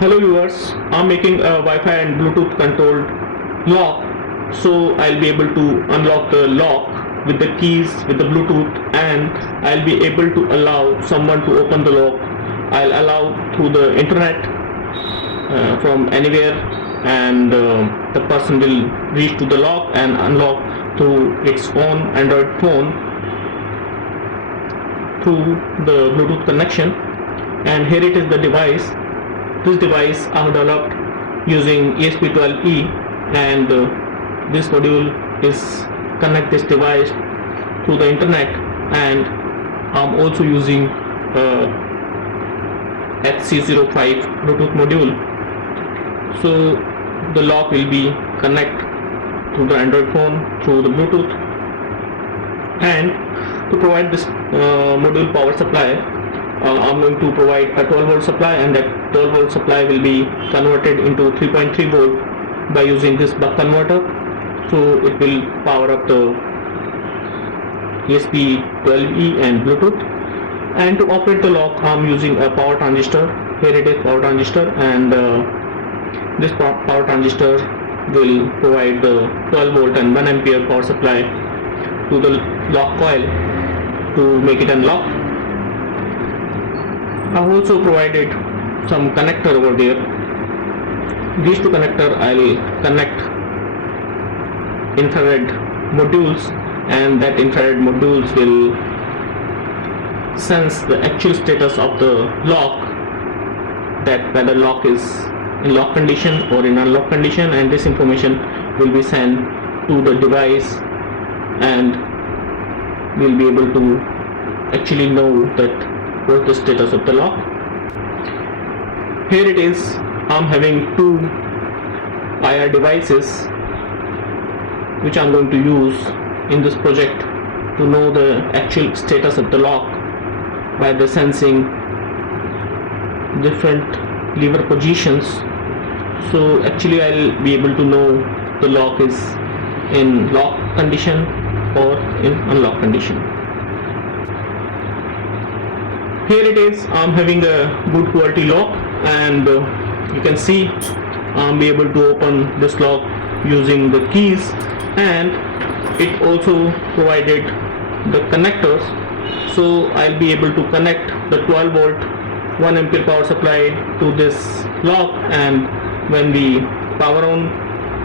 Hello viewers, I'm making a Wi-Fi and Bluetooth controlled lock, so I'll be able to unlock the lock with the keys with the Bluetooth, and I'll be able to allow someone to open the lock. I'll allow through the internet from anywhere, and the person will reach to the lock and unlock through its own Android phone through the Bluetooth connection. And here it is the device. This device I have developed using ESP12E, and this module is connect this device through the internet, and I'm also using HC05 Bluetooth module. So the lock will be connect to the Android phone through the Bluetooth. And to provide this module power supply, I'm going to provide a 12 volt supply, and that 12 volt supply will be converted into 3.3 volt by using this buck converter. So it will power up the ESP12E and Bluetooth. And to operate the lock, I'm using a power transistor. Here it is, power transistor, and this power transistor will provide the 12 volt and 1 ampere power supply to the lock coil to make it unlock. I have also provided some connector over there. These two connector I'll connect infrared modules, and that infrared modules will sense the actual status of the lock, that whether lock is in lock condition or in unlock condition, and this information will be sent to the device, and we'll be able to actually know that what's the status of the lock. Here it is, I'm having two IR devices which I'm going to use in this project to know the actual status of the lock by the sensing different lever positions. So actually I'll be able to know the lock is in lock condition or in unlock condition. Here it is, I'm having a good quality lock, and you can see I'm be able to open this lock using the keys, and it also provided the connectors, so I'll be able to connect the 12 volt 1 ampere power supply to this lock, and when we power on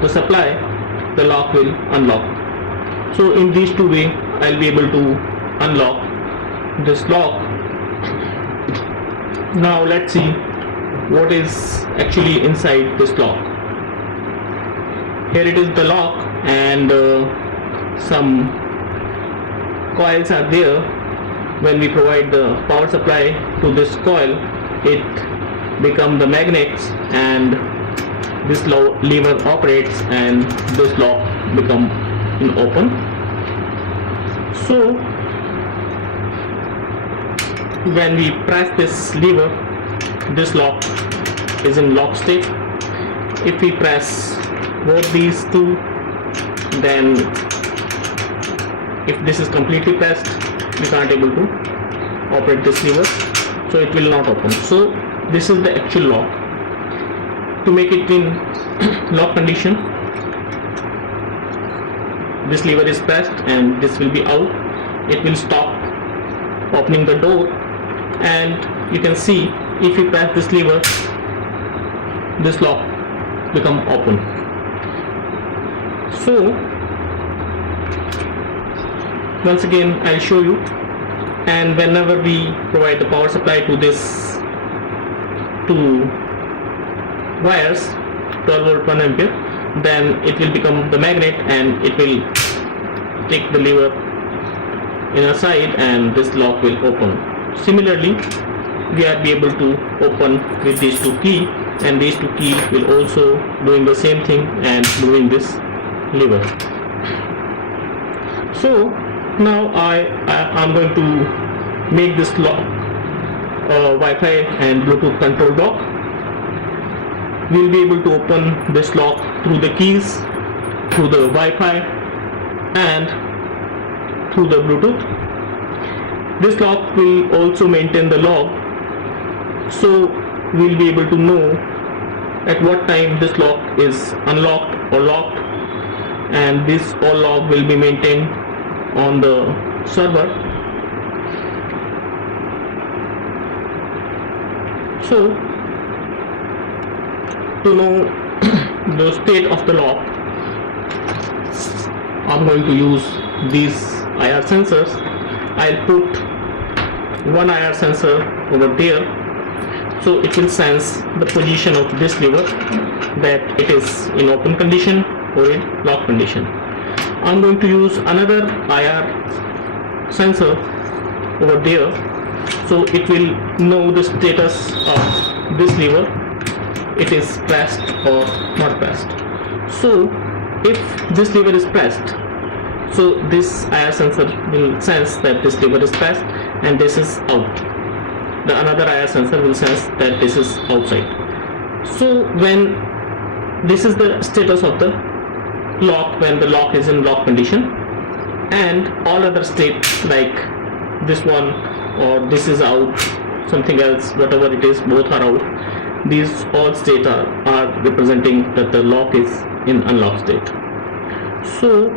the supply, the lock will unlock. So in these two ways I'll be able to unlock this lock. Now let's see what is actually inside this lock. Here it is the lock, and some coils are there. When we provide the power supply to this coil, it becomes the magnets, and this lever operates, and this lock become in open. So when we press this lever, this lock is in lock state. If we press both these two, then if this is completely pressed, we can't able to operate this lever, so it will not open. So this is the actual lock. To make it in lock condition, this lever is pressed and this will be out. It will stop opening the door, and you can see if you press this lever, this lock become open. So once again I'll show you, and whenever we provide the power supply to this two wires, 12 volt 1 ampere, then it will become the magnet, and it will take the lever inner side, and this lock will open. Similarly, we are be able to open with these two keys, and these two keys will also doing the same thing and moving this lever. So now I'm going to make this lock Wi-Fi and Bluetooth control lock. We'll be able to open this lock through the keys, through the Wi-Fi, and through the Bluetooth. This lock will also maintain the log, so we'll be able to know at what time this lock is unlocked or locked, and this all log will be maintained on the server. So to know the state of the lock, I'm going to use these IR sensors. I'll put one IR sensor over there, so it will sense the position of this lever, that it is in open condition or in lock condition. I'm going to use another IR sensor over there, so it will know the status of this lever, it is pressed or not pressed. So if this lever is pressed, so this IR sensor will sense that this lever is pressed and this is out. The another IR sensor will sense that this is outside. So when this is the status of the lock, when the lock is in lock condition, and all other states like this one or this is out, something else, whatever it is, both are out, these all states are representing that the lock is in unlocked state. So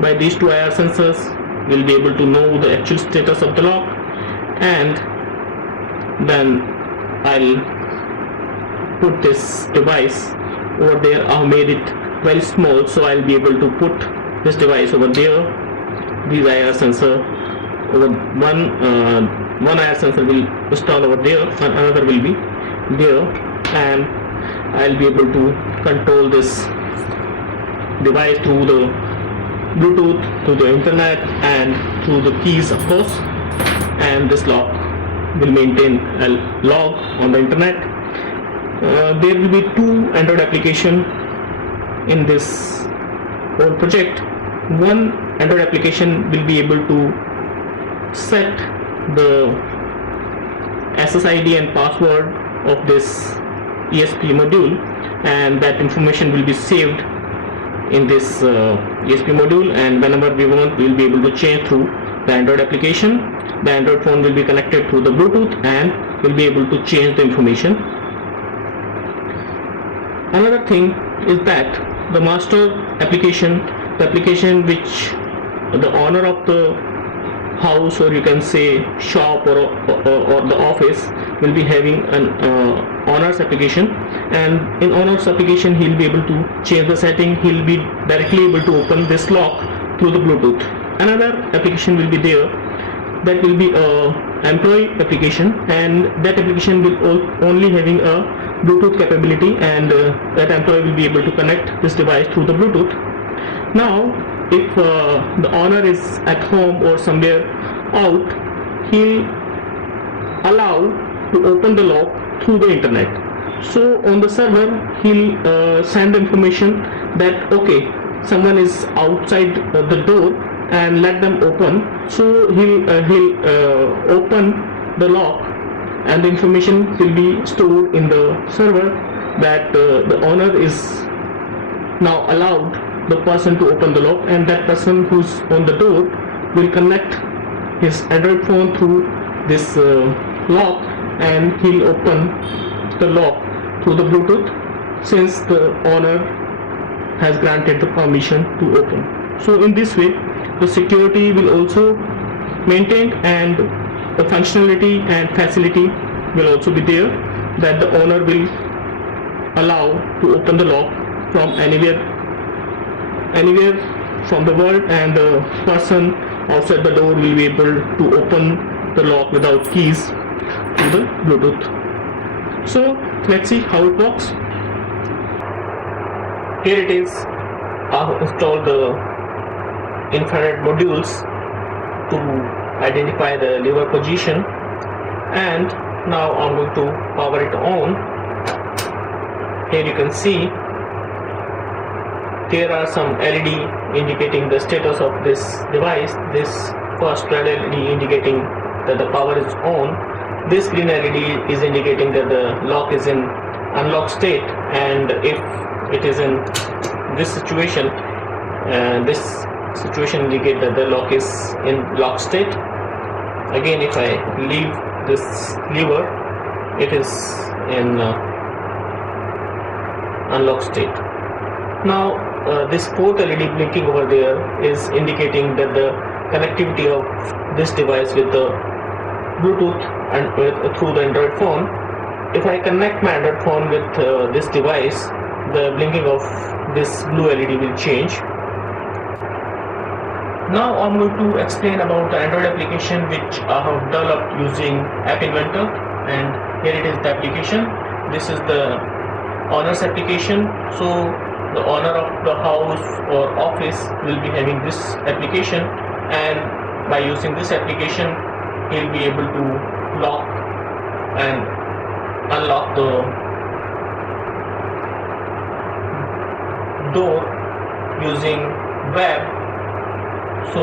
by these two IR sensors we'll be able to know the actual status of the lock, and then I'll put this device over there. I've made it very small, so I'll be able to put this device over there. These IR sensor over one IR sensor will install over there and another will be there, and I'll be able to control this device through the Bluetooth, through the internet, and through the keys, of course. And this lock will maintain a log on the internet. There will be two Android applications in this whole project. One Android application will be able to set the SSID and password of this ESP module, and that information will be saved in this ESP module, and whenever we want we will be able to change through the Android application. The Android phone will be connected through the Bluetooth and will be able to change the information. Another thing is that the master application, the application which the owner of the house, or you can say shop, or the office will be having an owner's application, and in owner's application he'll be able to change the setting. He'll be directly able to open this lock through the Bluetooth. Another application will be there, that will be a employee application, and that application will only having a Bluetooth capability, and that employee will be able to connect this device through the Bluetooth. Now if the owner is at home or somewhere out, he'll allow to open the lock through the internet. So on the server he'll send information that okay, someone is outside the door and let them open. So he'll open the lock, and the information will be stored in the server that the owner is now allowed the person to open the lock, and that person who's on the door will connect his Android phone through this lock, and he'll open the lock through the Bluetooth, since the owner has granted the permission to open. So in this way the security will also maintained, and the functionality and facility will also be there, that the owner will allow to open the lock from anywhere from the world, and the person outside the door will be able to open the lock without keys to the Bluetooth. So let's see how it works. Here it is. I've installed the infrared modules to identify the lever position, and now I'm going to power it on. Here you can see there are some LED indicating the status of this device. This first red LED indicating that the power is on. This green LED is indicating that the lock is in unlocked state, and if it is in this situation indicate that the lock is in locked state. Again, if I leave this lever, it is in unlock state. Now this fourth LED blinking over there is indicating that the connectivity of this device with the Bluetooth and through the Android phone. If I connect my Android phone with this device, the blinking of this blue LED will change. Now I'm going to explain about the Android application which I have developed using App Inventor, and here it is the application. This is the owner's application. So the owner of the house or office will be having this application, and by using this application he'll be able to lock and unlock the door using web. So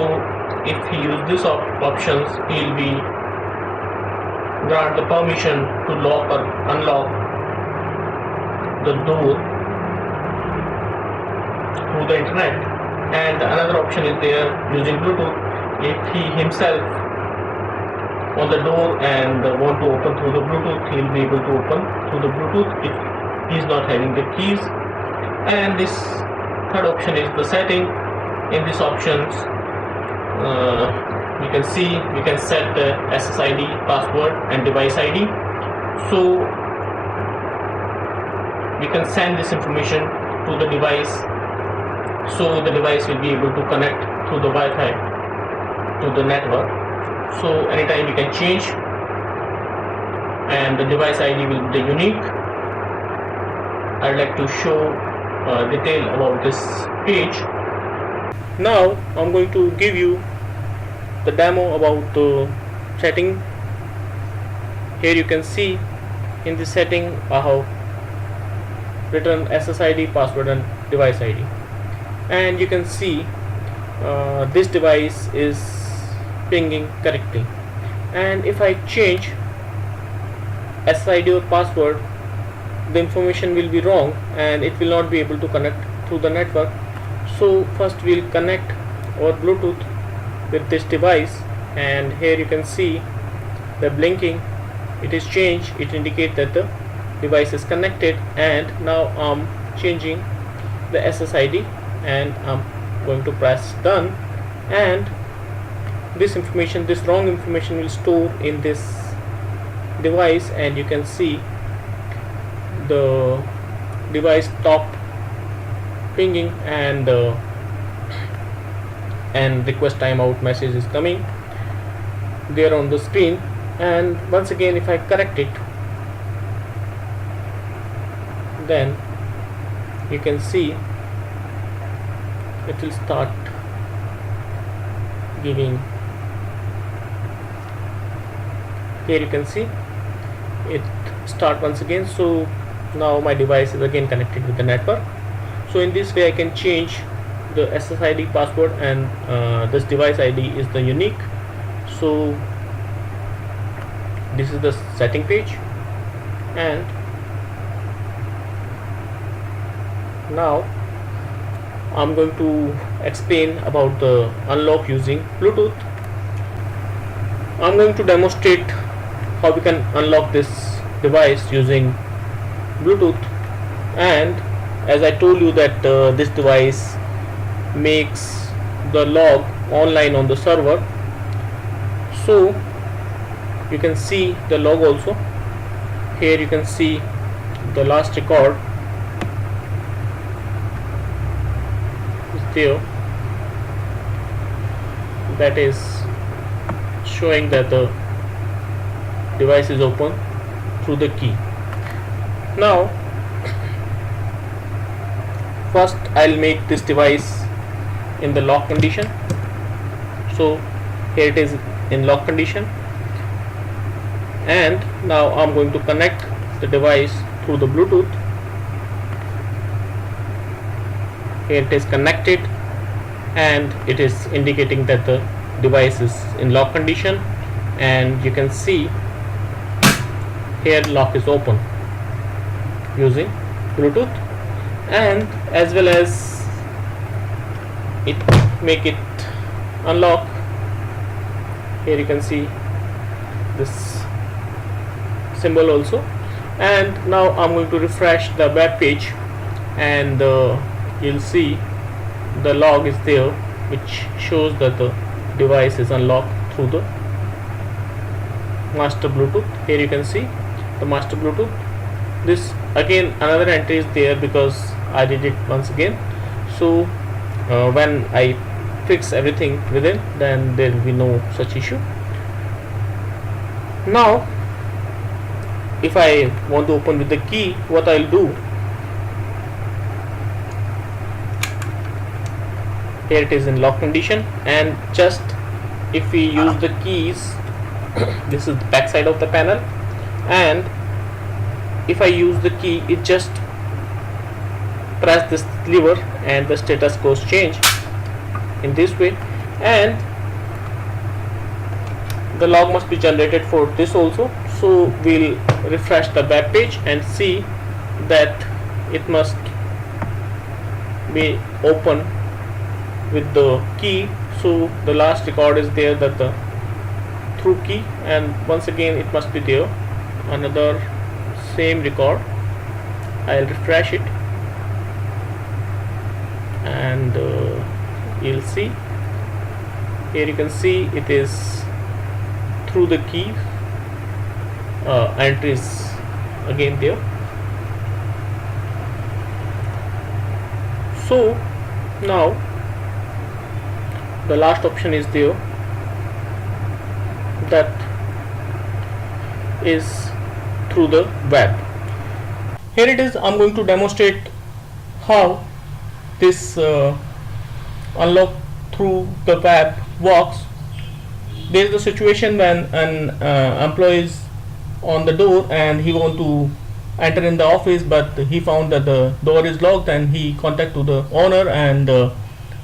if he use this options, he'll be grant the permission to lock or unlock the door through the internet. And another option is there using Bluetooth. If he himself on the door and want to open through the Bluetooth, he'll be able to open through the Bluetooth if he's not having the keys. And this third option is the setting. In these options you can see we can set the SSID, password and device ID. So we can send this information to the device, so the device will be able to connect through the Wi-Fi to the network. So anytime you can change, and the device ID will be unique. I'd like to show detail about this page. Now I'm going to give you the demo about the setting. Here you can see in the setting I have written SSID, password and device ID, and you can see this device is pinging correctly. And if I change SSID or password, the information will be wrong and it will not be able to connect through the network. So first we'll connect our Bluetooth with this device, and here you can see the blinking, it is changed, it indicates that the device is connected. And now I'm changing the SSID and I'm going to press done, and this information, this wrong information will store in this device, and you can see the device stop pinging and request timeout message is coming there on the screen. And once again if I correct it, then you can see it will start giving. Here you can see it start once again. So now my device is again connected with the network. So in this way I can change the SSID, password, and this device ID is the unique. So this is the setting page, and now I'm going to explain about the unlock using Bluetooth. I'm going to demonstrate how we can unlock this device using Bluetooth. And as I told you that this device makes the log online on the server, so you can see the log also. Here you can see the last record is there, that is showing that the device is open through the key. Now first I'll make this device in the lock condition. So here it is in lock condition, and now I'm going to connect the device through the Bluetooth. Here it is connected and it is indicating that the device is in lock condition, and you can see here lock is open using Bluetooth, and as well as it make it unlock. Here you can see this symbol also. And now I'm going to refresh the web page and you'll see the log is there which shows that the device is unlocked through the master Bluetooth. Here you can see the master Bluetooth. This again another entry is there because I did it once again. So when I fix everything within, then there will be no such issue. Now if I want to open with the key, what I'll do, here it is in lock condition, and just if we use the keys, this is the back side of the panel, and if I use the key, it just press this lever and the status goes change in this way, and the log must be generated for this also. So we'll refresh the web page and see that it must be open with the key. So the last record is there, that the through key, and once again it must be there another same record. I'll refresh it and you'll see here, you can see it is through the key entries again there. So now the last option is there, that is through the web. Here it is. I'm going to demonstrate how this unlock through the web works. There is a situation when an employee is on the door and he want to enter in the office, but he found that the door is locked, and he contact to the owner and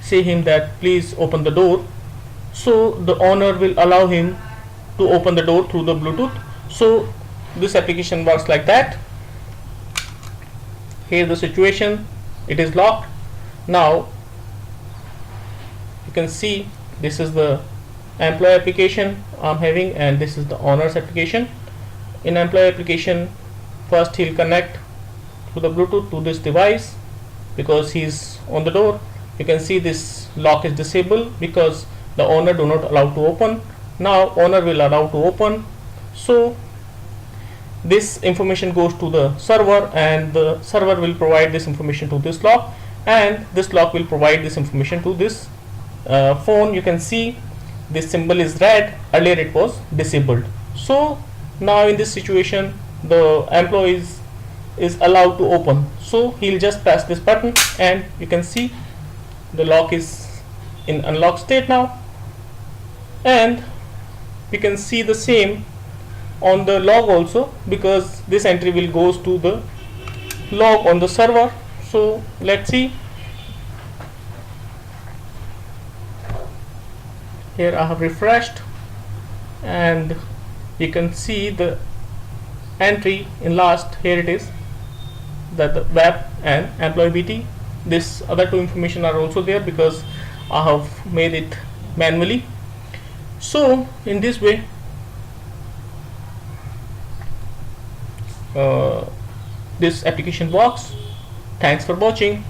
say him that please open the door. So the owner will allow him to open the door through the Bluetooth. So this application works like that. Here the situation, it is locked. Now you can see this is the employee application I'm having, and this is the owner's application. In employee application, first he'll connect to the Bluetooth to this device because he's on the door. You can see this lock is disabled because the owner do not allow to open. Now owner will allow to open. So this information goes to the server, and the server will provide this information to this lock, and this lock will provide this information to this phone. You can see this symbol is red, earlier it was disabled. So now in this situation the employee is allowed to open. So he'll just press this button, and you can see the lock is in unlocked state now, and we can see the same on the log also, because this entry will goes to the log on the server. So let's see. Here I have refreshed, and you can see the entry in last. Here it is, that the web and employee BT. This other two information are also there because I have made it manually. So in this way this application works. Thanks for watching.